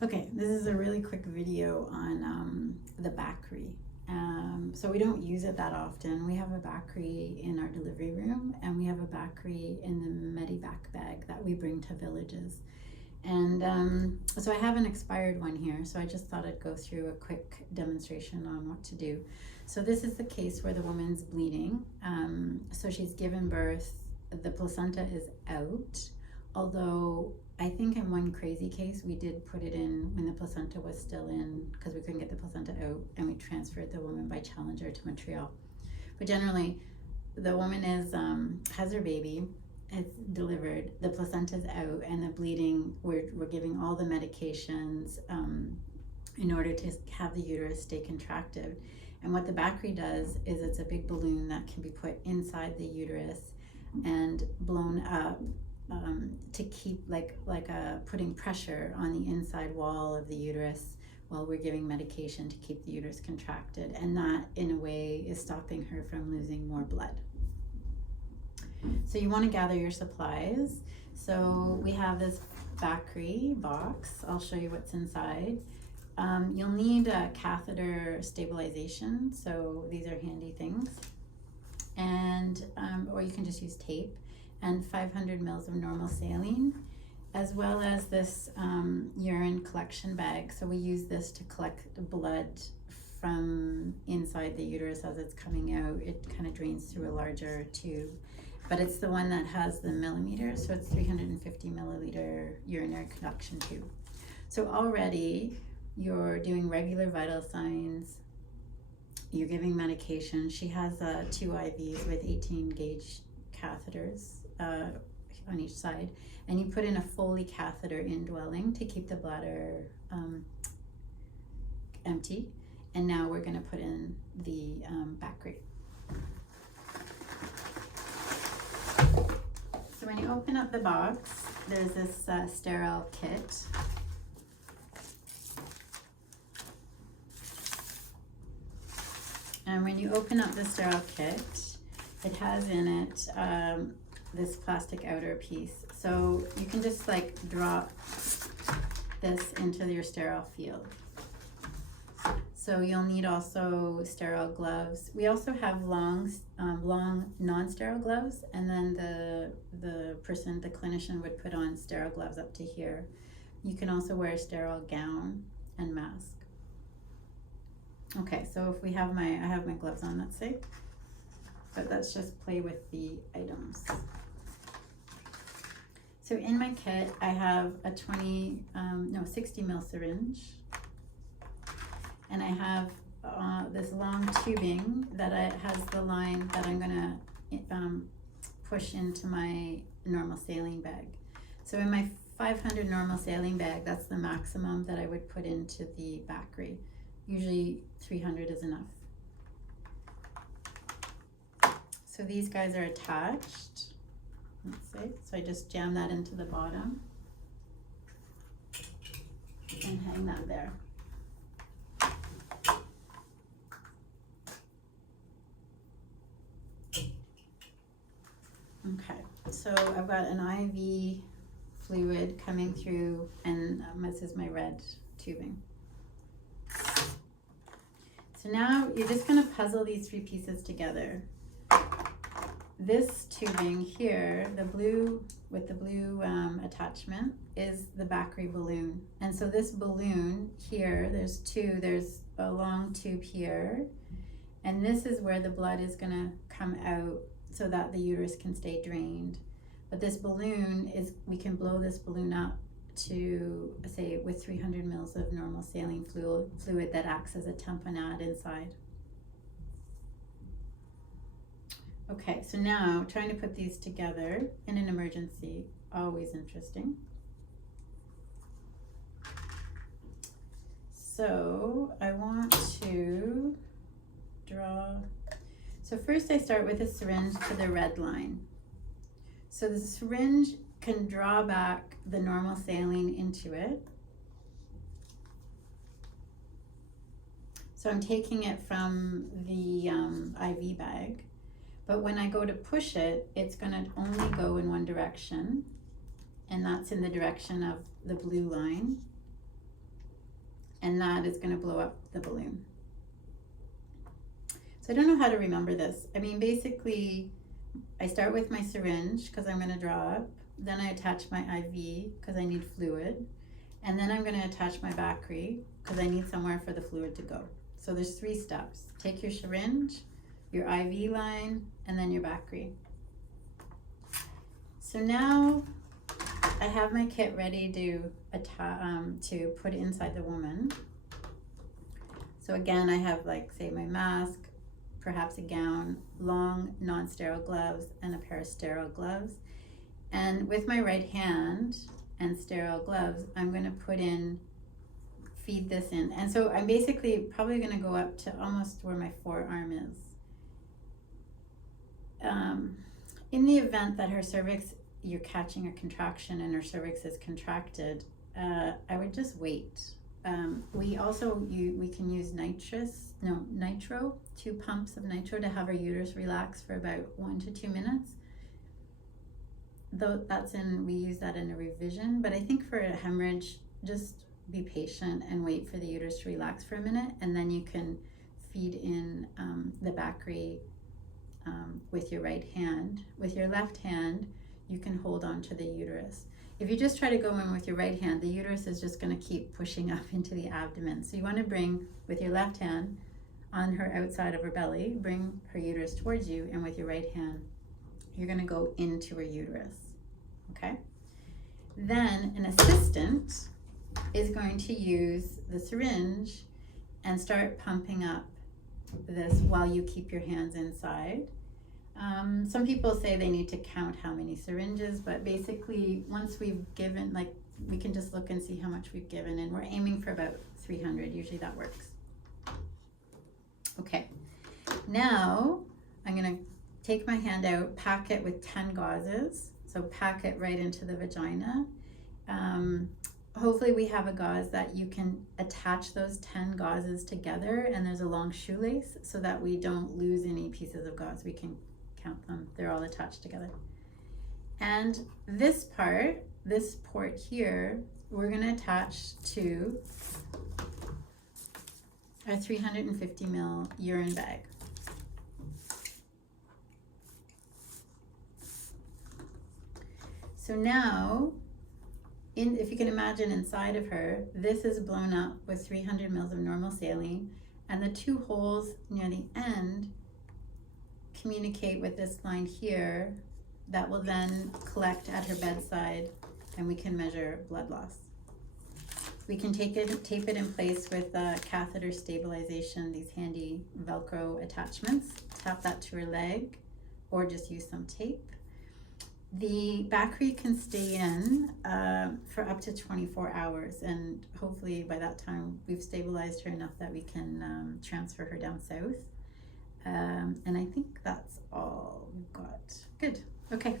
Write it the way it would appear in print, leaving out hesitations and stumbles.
Okay, this is a really quick video on the Bakri. So we don't use it that often. We have a Bakri in our delivery room, and we have a Bakri in the Medivac bag that we bring to villages. And so I have an expired one here, so I just thought I'd go through a quick demonstration on what to do. So this is the case where the woman's bleeding. So she's given birth, the placenta is out, although I think in one crazy case we did put it in when the placenta was still in because we couldn't get the placenta out, and we transferred the woman by Challenger to Montreal. But generally, the woman is has her baby, it's delivered, the placenta's out, and the bleeding, we're giving all the medications in order to have the uterus stay contracted. And what the Bakri does is it's a big balloon that can be put inside the uterus and blown up to keep like putting pressure on the inside wall of the uterus while we're giving medication to keep the uterus contracted, and that in a way is stopping her from losing more blood. So you want to gather your supplies. So we have this Bakri box. I'll show you what's inside. You'll need a catheter stabilization, so these are handy things, and or you can just use tape, and 500 mils of normal saline, as well as this urine collection bag. So we use this to collect the blood from inside the uterus as it's coming out. It kind of drains through a larger tube, but it's the one that has the millimeters, so it's 350 milliliter urinary collection tube. So already you're doing regular vital signs, you're giving medication. She has 2 IVs with 18 gauge catheters on each side, and you put in a Foley catheter indwelling to keep the bladder empty. And now we're going to put in the Bakri. So when you open up the box, there's this sterile kit. And when you open up the sterile kit, it has in it this plastic outer piece. So you can just like drop this into your sterile field. So you'll need also sterile gloves. We also have long non-sterile gloves, and then the clinician would put on sterile gloves up to here. You can also wear a sterile gown and mask. Okay, so if I have my gloves on, let's say, but let's just play with the items. So in my kit, I have a 60 mil syringe, and I have this long tubing that has the line that I'm gonna push into my normal saline bag. So in my 500 normal saline bag, that's the maximum that I would put into the Bakri. Usually 300 is enough. So these guys are attached. Let's see. So I just jam that into the bottom and hang that there. Okay, so I've got an IV fluid coming through, and this is my red tubing. So now you're just going to puzzle these 3 pieces together. This tubing here, the blue with the blue attachment, is the Bakri balloon. And so this balloon here, there's 2, there's a long tube here, and this is where the blood is going to come out so that the uterus can stay drained. But this balloon we can blow this balloon up to, say, with 300 mils of normal saline fluid that acts as a tamponade inside. Okay, so now trying to put these together in an emergency, always interesting. So I want to draw, so first I start with a syringe to the red line. So the syringe can draw back the normal saline into it. So I'm taking it from the IV bag, but when I go to push it, it's going to only go in one direction, and that's in the direction of the blue line. and that is going to blow up the balloon. So I don't know how to remember this. I mean, basically, I start with my syringe because I'm going to draw up. Then I attach my IV because I need fluid. And then I'm going to attach my Bakri because I need somewhere for the fluid to go. So there's 3 steps. Take your syringe, your IV line, and then your Bakri. So now I have my kit ready to put inside the woman. So again, I have, like, say, my mask, perhaps a gown, long non-sterile gloves, and a pair of sterile gloves. And with my right hand and sterile gloves, I'm going to feed this in. And so I'm basically probably going to go up to almost where my forearm is. In the event that her cervix, you're catching a contraction and her cervix is contracted, I would just wait. We can use nitro, 2 pumps of nitro to have her uterus relax for about 1 to 2 minutes. Though we use that in a revision, but I think for a hemorrhage, just be patient and wait for the uterus to relax for a minute, and then you can feed in the Bakri with your right hand. With your left hand, you can hold on to the uterus. If you just try to go in with your right hand, the uterus is just going to keep pushing up into the abdomen. So you want to bring, with your left hand, on her outside of her belly, bring her uterus towards you, and with your right hand, you're going to go into her uterus, okay? Then an assistant is going to use the syringe and start pumping up this while you keep your hands inside. Some people say they need to count how many syringes, but basically once we've given, like, we can just look and see how much we've given, and we're aiming for about 300. Usually that works. Okay, now I'm going to take my hand out, pack it with 10 gauzes. So pack it right into the vagina. Hopefully we have a gauze that you can attach those 10 gauzes together, and there's a long shoelace so that we don't lose any pieces of gauze. We can count them. They're all attached together. And this port here, we're going to attach to our 350 ml urine bag. So now, if you can imagine inside of her, this is blown up with 300 mils of normal saline, and the 2 holes near the end communicate with this line here that will then collect at her bedside, and we can measure blood loss. We can tape it in place with catheter stabilization, these handy Velcro attachments. Tap that to her leg, or just use some tape. The Bakri can stay in for up to 24 hours, and hopefully by that time we've stabilized her enough that we can transfer her down south. And I think that's all we've got. Good. Okay.